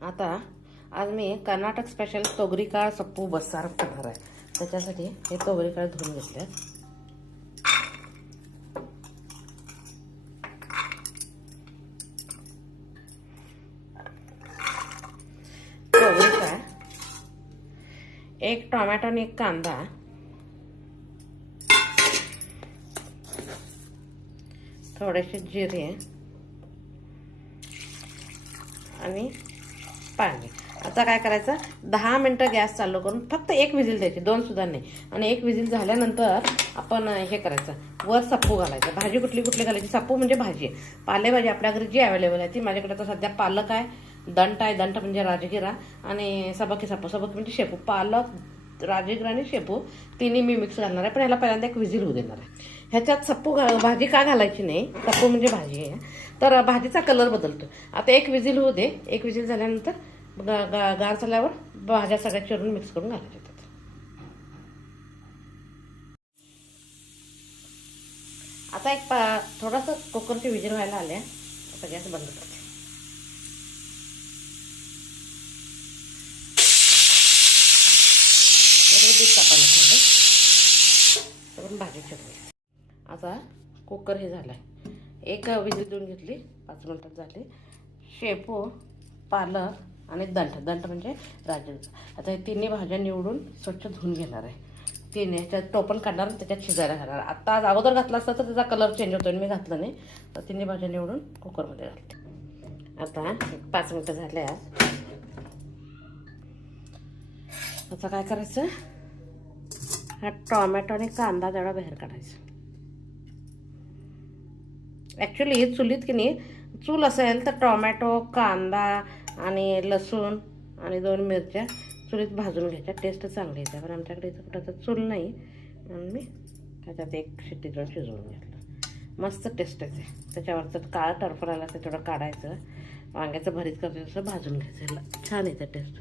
आता आज मी कर्नाटक स्पेशल तोगरी काळ सप्पू बस्सार करणार आहे. त्याच्यासाठी हे तोगरी काळ धुवून घेतले. तोगरी काळ, एक टोमॅटो आणि एक कांदा, थोडेसे जिरे आणि पाणी. आता काय करायचं, 10 मिनिटं गॅस चालू करून फक्त एक विजिल द्यायची, 2 सुद्धा नाही. आणि एक विजिल झाल्यानंतर आपण हे करायचं, वर सप्पू घालायचं. भाजी कुठली कुठली घालायची, सप्पू म्हणजे भाजी, पालेभाजी आपल्या घरी जी अवेलेबल आहे ती. माझ्याकडे तर सध्या पालक आहे, दंट आहे, दंट म्हणजे राजगिरा, आणि सबकी सप्पू, सबक म्हणजे शेपू. पालक, राजगिरा आणि शेपू तिन्ही मी मिक्स घालणार आहे, पण याला पहिल्यांदा एक विजिल होऊ देणार आहे. ह्याच्यात सप्पू भाजी का घालायची नाही, सप्पू म्हणजे भाजी आहे तर भाजीचा कलर बदलतो. आता एक विजिल होऊ दे. एक विजिल झाल्यानंतर गार झाल्यावर भाज्या सगळ्या चिरून मिक्स करून घालायच्या. आता एक थोडासा कुकरची विजिल व्हायला आल्या. आता गॅस बंद करते. दूध टाकायला ठेवलं, भाजी चिरली. आता कुकर हे झालाय, एक विजिल देऊन घेतली, 5 मिनिटात झाले. शेपू, पालक आणि दंट म्हणजे राजगिरा. आता हे तिन्ही भाज्या निवडून स्वच्छ धुवून घेणार आहे. तिन्ही ह्याच्यात टोपण काढणार आणि त्याच्यात शिजायला घालणार. आता आज अगोदर घातला असता तर त्याचा कलर चेंज होतो, मी घातलं नाही. तर तिन्ही भाज्या निवडून कुकरमध्ये घालते. आता 5 मिनिटं झाले. आता काय करायचं, हा टोमॅटो आणि कांदा तेवढा बाहेर काढायचा. ॲक्च्युली चुलीत की नाही, चूल असेल तर टोमॅटो, कांदा आणि लसूण आणि 2 मिरच्या चुलीत भाजून घ्यायच्या, टेस्ट चांगली येते. पण आमच्याकडे इथं कुठं तर चूल नाही, म्हणून मी त्याच्यात एक शिट्टी देऊन शिजवून घेतलं. मस्त टेस्ट येते. त्याच्यावरचं काळं टरफल आला ते थोडं काढायचं, वांग्याचं भरीत करतो तसं भाजून घ्यायचं, छान येतं टेस्ट.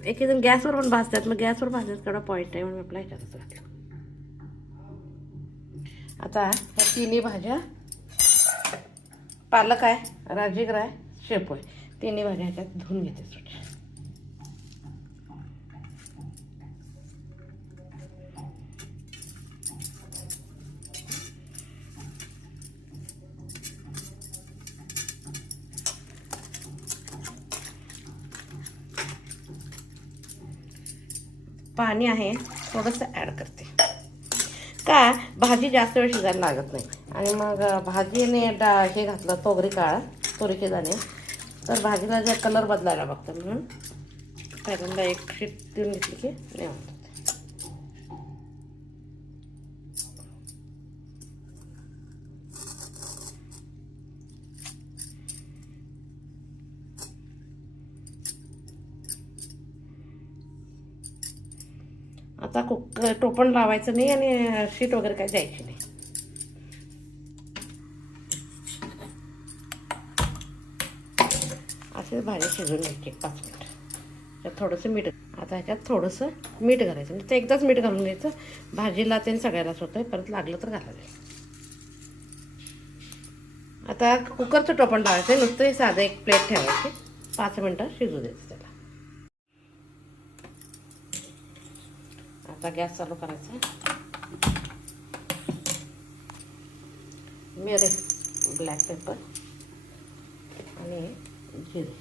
एक जण गॅसवर पण भाजतात, मग गॅसवर भाजण्याचा तेवढा पॉईंट नाही, म्हणून आपला ह्याच्यातच घातलं. आता ह्या तिन्ही भाज्या, पालक आहे, राजगिरा आहे, शेपू आहे, तिन्ही भाज्या ह्याच्यात धुवून घेते स्वच्छ. पाणी आहे थोडंसं ॲड करते, का भाजी जास्त वेळ शिजायला लागत नाही. आणि मग भाजीने हे घातलं तोगरी काळ, तुरीचे दाणे, तर भाजीला जर कलर बदलायला बघतं, म्हणून पहिल्यांदा एक शीट देऊन घेतली की नाही होत. आता टोपण लावायचं नाही आणि शीट वगैरे काही द्यायची नाही. असे भाजी शिजवून घ्यायची 5 मिनिट. त्यात थोडंसं मीठ, आता ह्याच्यात थोडंसं मीठ घालायचं, म्हणजे एकदाच मीठ घालून घ्यायचं. भाजीला ते सगळ्यालाच होतं, परत लागलं तर घालायचं. आता कुकरचं टोपण लावायचं, नुसतं साधं एक प्लेट ठेवायची, 5 मिनिटं शिजू द्यायचं त्याला. आता गॅस चालू करायचा. मिरे, ब्लॅक पेपर आणि जिरे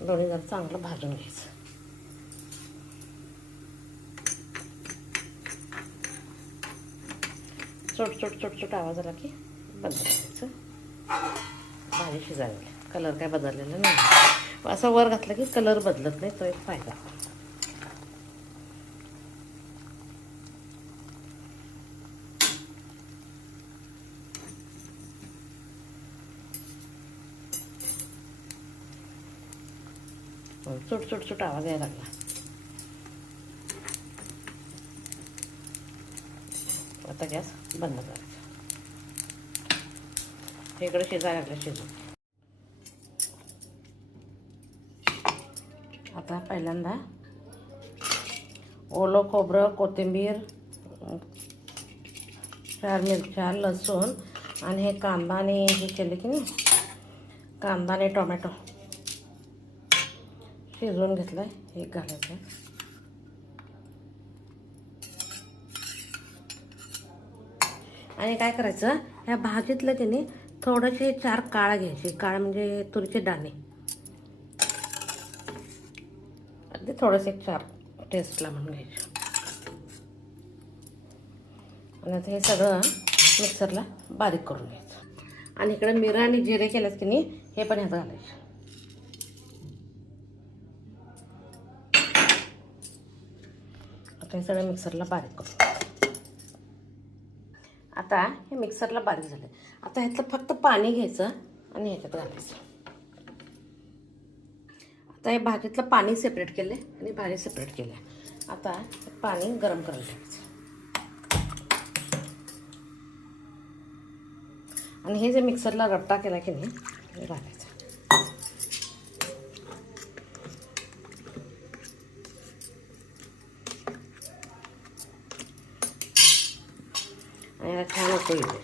दोन्ही जर चांगलं भाजून घ्यायचं. छोट आवाज आला की बंद करायचं. भाजी शिजायला, कलर काय बदललेला नाही. असं वर घातलं की कलर बदलत नाही, तो एक फायदा. छोट आवाज यायला लागला. आता गॅस बंद करायचा. इकडे शिजायला लागलं, शिजून. आता पहिल्यांदा ओलं खोबरं, कोथिंबीर, 4 मिरच्या, लसूण आणि हे कांदा आणि हे केले की नाही, कांदा आणि टोमॅटो शिजवून घेतला आहे, एक घालायचं आहे. आणि काय करायचं, ह्या भाजीतलं त्याने थोडेसे 4 काळ घ्यायचे. काळ म्हणजे तुरीचे दाणे, अगदी थोडेसे 4 टेस्टला म्हणून घ्यायचे. आणि आता हे सगळं मिक्सरला बारीक करून घ्यायचं. आणि इकडे मिरं आणि जिरे केलेत की नाही, हे पण ह्यात घालायचं. आता हे सगळं मिक्सरला बारीक करून. आता हे मिक्सरला बारीक झालं. आता ह्यातलं फक्त पाणी घ्यायचं आणि ह्याच्यात घालायचं. आता हे भाजीतलं पाणी सेपरेट केलं आणि भाजी सेपरेट केलं. आता पाणी गरम करायला ठेवायचं. आणि हे जे मिक्सरला रट्टा केला की नाही, हे घालायचं. आणि छान उकळी येते.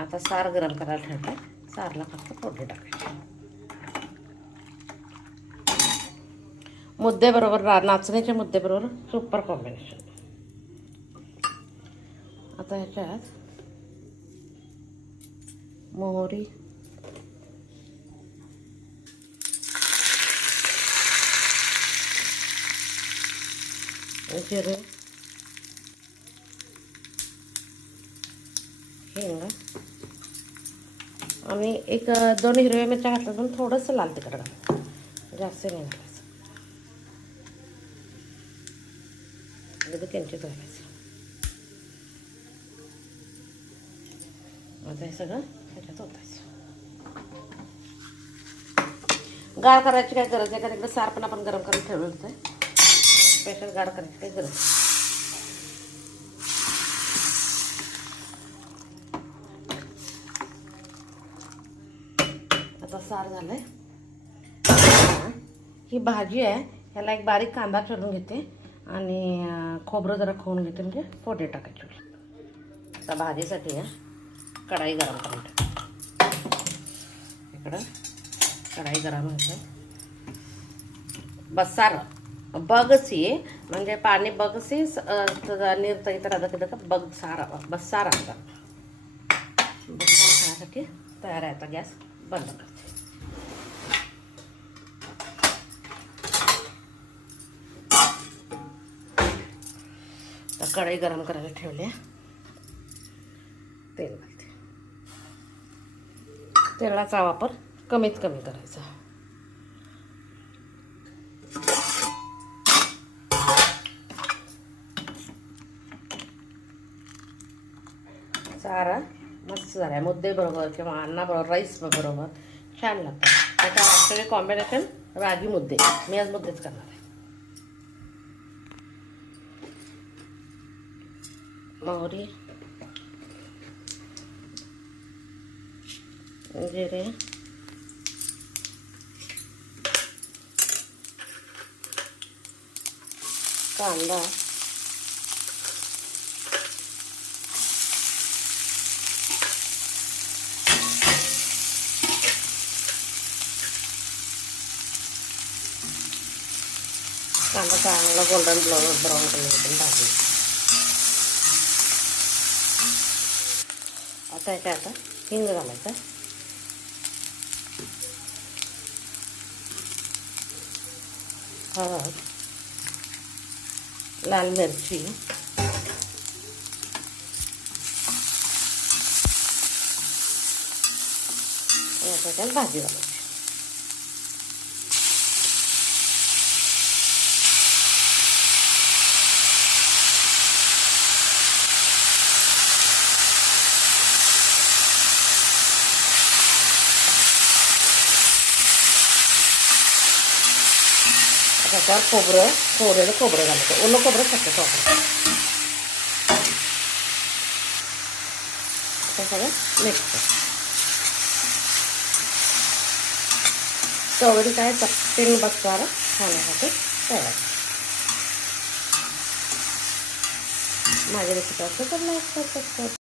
आता सार गरम करायला ठेवते. सारला फक्त फोडणी टाकायची. मुद्द्याबरोबर, नाचणीच्या मुद्द्याबरोबर सुपर कॉम्बिनेशन. आता ह्याच्यात मोहरी, जिरे, हिंग आणि 1-2 हिरव्या मिरच्या घातल्या. पण थोडंसं लाल तिखट घालायचं, जास्त नाही घालायचं. अगदी किंचित घालायचं. आता हे सगळं ह्याच्यात ओतायचं. गाळ करायची काय गरज आहे, कारण इकडे सार पण आपण गरम करून ठेवलं होतं. स्पेशल गाळ करायची काही गरज. आता सार झालंय. ही भाजी आहे, ह्याला एक बारीक कांदा चिरून घेते आणि खोबरं जरा खाऊन घेते, म्हणजे फोडणी टाकायची. आता भाजीसाठी कढाई गरम करून ठेवते. इकडं कढाई गरम होते. बसार बगसी म्हणजे पाणी बगसी निर्त इतर ಅದಕ್ಕೆ बसार आता बसार खाण्यासाठी तयार आहे. आता गॅस बंद करते. तर कढई गरम करायला ठेवली. तेल घालते. तेलाचा वापर कमीत कमी करायचा. सारा मस्त झाला. मुद्देबरोबर किंवा अन्नाबरोबर, राईस बरोबर छान लागतं. त्याचा ॲक्च्युली कॉम्बिनेशन रागी मुद्दे. मी आज मुद्देच करणार आहे. मोहरी, जिरे, कांदा, कांदा चांगला गोल्डन ब्राऊन कलर भाजी. आता ह्याच्यात हिंग घालायचं. हळद, लाल मिरची, याच्यात भाजी घालायची. त्याच्यावर खोबरं घालायचं. ओलं खोबरं फक्त खोबरं. आता सगळं मिक्स चवळी काय चटणी बसणार खाण्यासाठी तयार. माझ्या रेसिपी असं तर लाईक कर.